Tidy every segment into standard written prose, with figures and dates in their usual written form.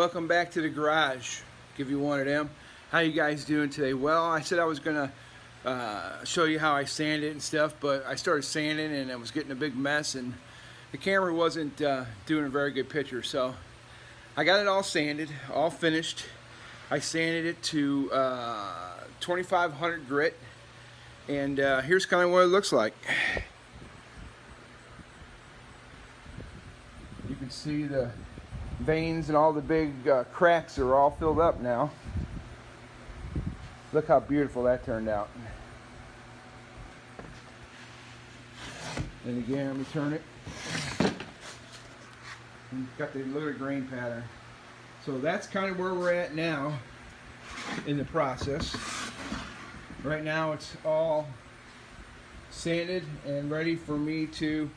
Welcome back to the garage. Give you one of them. How you guys doing today? Well, I said I was gonna show you how I sand it and stuff, but I started sanding and I was getting a big mess, and the camera wasn't doing a very good picture. So I got it all sanded, all finished. I sanded it to 2500 grit, and here's kind of what it looks like. You can see the veins and all the big cracks are all filled up now. Look how beautiful that turned out. And again, let me turn it. And got the little grain pattern. So that's kind of where we're at now in the process. Right now it's all sanded and ready for me to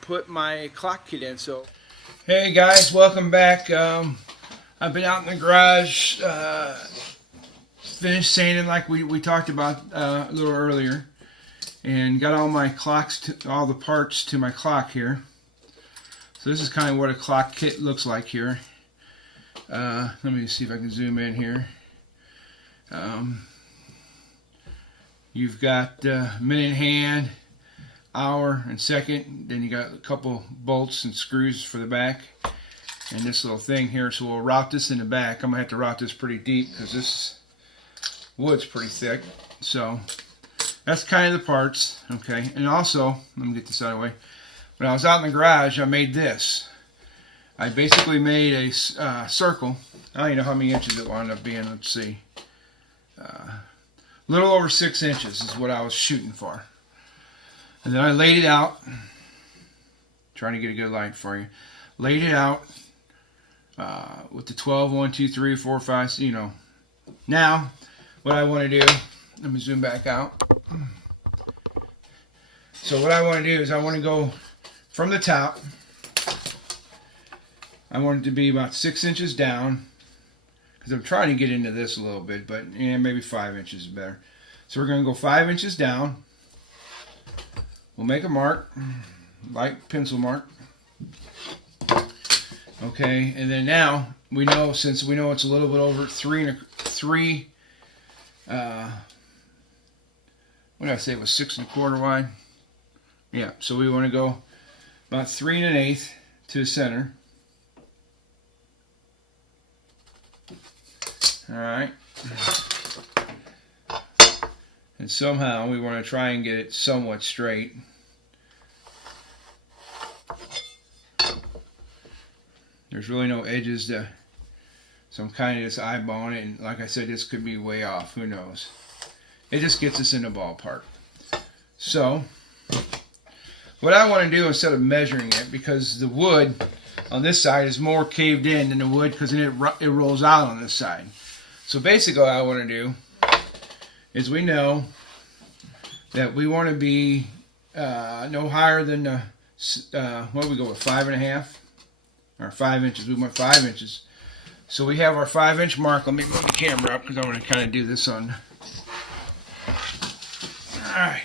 put my clock kit in. So hey guys, welcome back. I've been out in the garage, finished sanding like we talked about a little earlier, and got all my clocks, all the parts to my clock here. So this is kind of what a clock kit looks like here. Let me see if I can zoom in here. You've got minute hand, hour, and second. Then you got a couple bolts and screws for the back, and this little thing here. So we'll route this in the back. I'm gonna have to route this pretty deep because this wood's pretty thick. So that's kind of the parts. Okay, and also let me get this out of the way. When I was out in the garage, I made this. I basically made a circle. I don't even know how many inches it wound up being. Let's see. A little over 6 inches is what I was shooting for. And then I laid it out. Trying to get a good light for you. Laid it out with the 12, 1, 2, 3, 4, 5, you know. Now, what I want to do, let me zoom back out. So what I want to do is I want to go from the top. I want it to be about 6 inches down, because I'm trying to get into this a little bit, but yeah, maybe 5 inches is better. So we're going to go 5 inches down. We'll make a mark, light pencil mark. Okay, and then now we know, since we know it's a little bit over what did I say, it was 6 1/4 wide? Yeah, so we want to go about 3 1/8 to the center. Alright. And somehow we want to try and get it somewhat straight. There's really no edges to, so I'm kind of just eyeballing it, and like I said, this could be way off, who knows. It just gets us in the ballpark. So what I want to do, instead of measuring it, because the wood on this side is more caved in than the wood, because it rolls out on this side. So basically what I want to do is, we know that we want to be no higher than what do we go with, 5 1/2 or 5 inches. We want 5 inches. So we have our 5 inch mark. Let me move the camera up because I'm going to kind of do this on. Alright.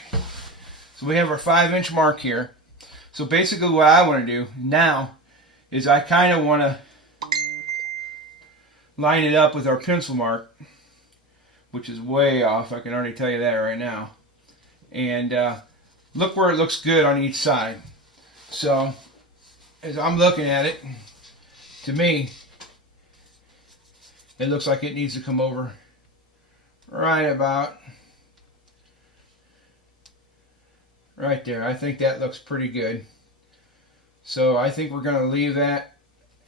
So we have our 5 inch mark here. So basically what I want to do now is I kind of want to line it up with our pencil mark, which is way off. I can already tell you that right now. And look where it looks good on each side. So as I'm looking at it, to me, it looks like it needs to come over right about right there. I think that looks pretty good. So I think we're going to leave that.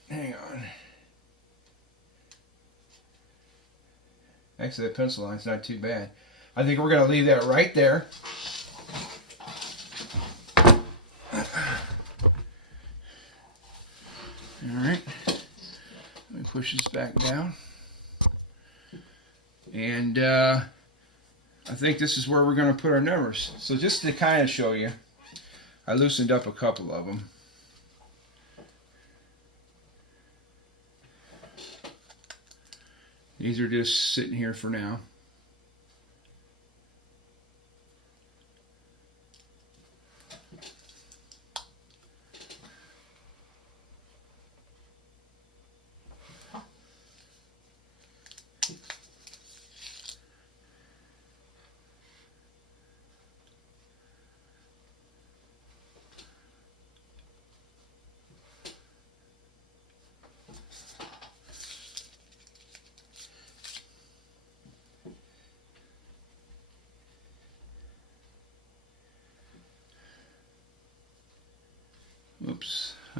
Hang on. Actually, the pencil line's not too bad. I think we're going to leave that right there. Alright. Let me push this back down. And I think this is where we're going to put our numbers. So just to kind of show you, I loosened up a couple of them. These are just sitting here for now.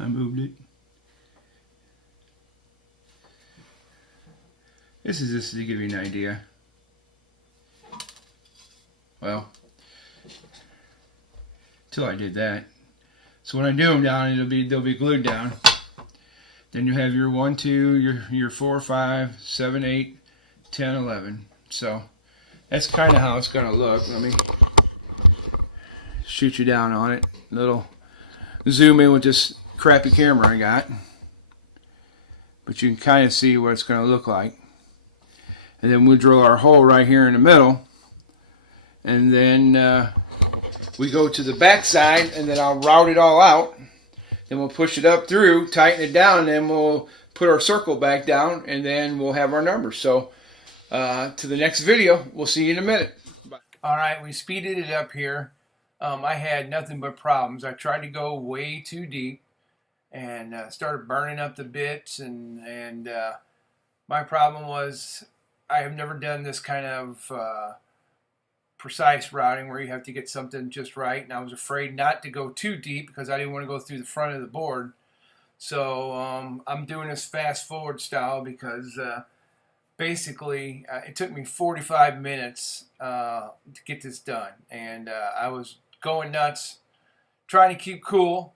I moved it. This is just to give you an idea. Well, till I did that. So when I do them down, they'll be glued down. Then you have your 1, 2, your 4, 5, 7, 8, 10, 11. So that's kind of how it's going to look. Let me shoot you down on it. Little zoom in with this crappy camera I got. But you can kind of see what it's going to look like. And then we'll drill our hole right here in the middle. And then we go to the back side, and then I'll route it all out. Then we'll push it up through, tighten it down, and then we'll put our circle back down, and then we'll have our numbers. So to the next video, we'll see you in a minute. Bye. All right, we speeded it up here. I had nothing but problems. I tried to go way too deep and started burning up the bits, and my problem was I have never done this kind of precise routing where you have to get something just right, and I was afraid not to go too deep because I didn't want to go through the front of the board. So I'm doing this fast forward style because basically it took me 45 minutes to get this done, and I was going nuts trying to keep cool,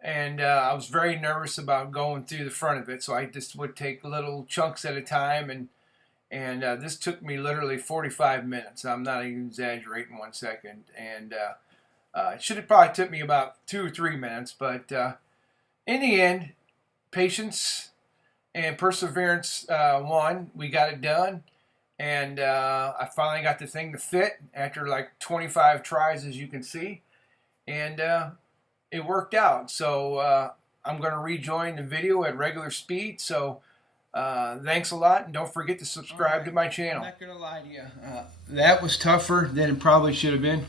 and I was very nervous about going through the front of it, so I just would take little chunks at a time, and this took me literally 45 minutes. I'm not even exaggerating 1 second. And it should have probably took me about 2 or 3 minutes. But in the end, patience and perseverance won. We got it done. And I finally got the thing to fit after like 25 tries, as you can see. And it worked out. So I'm going to rejoin the video at regular speed. So thanks a lot, and don't forget to subscribe to my channel. I'm not gonna lie to you, that was tougher than it probably should have been.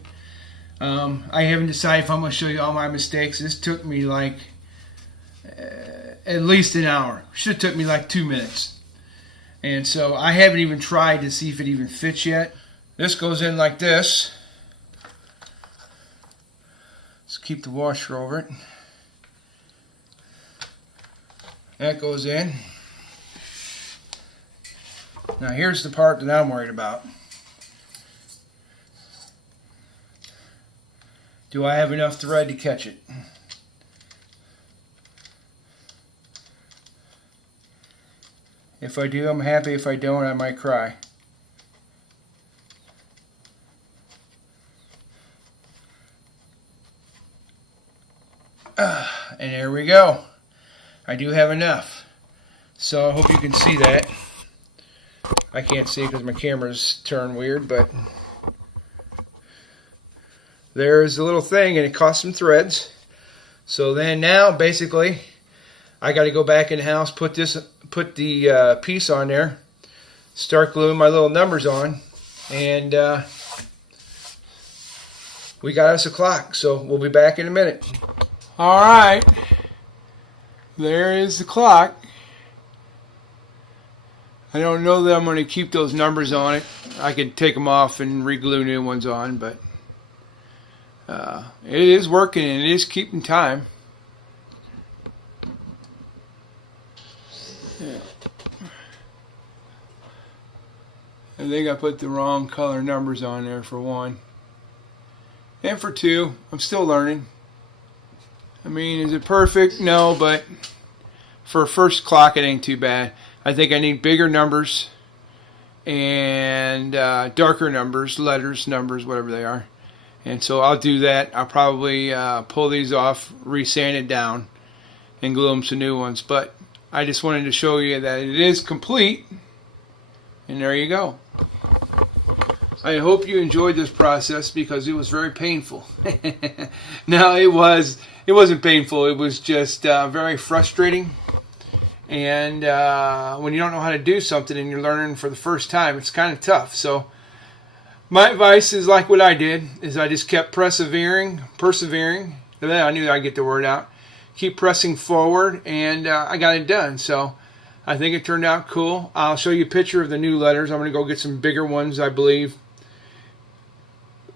I haven't decided if I'm gonna show you all my mistakes. This took me like at least an hour. Should have took me like 2 minutes, and so I haven't even tried to see if it even fits yet. This goes in like this. Let's keep the washer over it. That goes in. Now here's the part that I'm worried about. Do I have enough thread to catch it? If I do, I'm happy. If I don't, I might cry. And there we go. I do have enough. So I hope you can see that. I can't see because my camera's turned weird, but there's a little thing, and it cost some threads. So then now, basically, I got to go back in the house, put the piece on there, start gluing my little numbers on, and we got us a clock. So we'll be back in a minute. All right, there is the clock. I don't know that I'm going to keep those numbers on it. I could take them off and re-glue new ones on, but it is working and it is keeping time. Yeah. I think I put the wrong color numbers on there for 1. And for 2, I'm still learning. I mean, is it perfect? No, but for a first clock, it ain't too bad. I think I need bigger numbers and darker numbers, letters, numbers, whatever they are. And so I'll do that. I'll probably pull these off, re-sand it down, and glue them some new ones. But I just wanted to show you that it is complete. And there you go. I hope you enjoyed this process because it was very painful. No, it wasn't painful. It was just very frustrating. And when you don't know how to do something and you're learning for the first time, it's kind of tough. So my advice is like what I did, is I just kept persevering. I knew I'd get the word out. Keep pressing forward, and I got it done. So I think it turned out cool. I'll show you a picture of the new letters. I'm going to go get some bigger ones, I believe.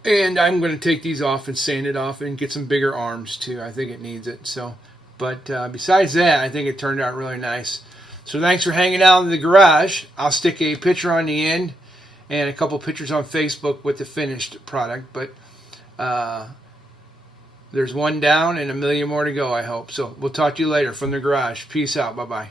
And I'm going to take these off and sand it off and get some bigger arms too. I think it needs it. So But besides that, I think it turned out really nice. So thanks for hanging out in the garage. I'll stick a picture on the end and a couple pictures on Facebook with the finished product. But there's one down and a million more to go, I hope. So we'll talk to you later from the garage. Peace out. Bye-bye.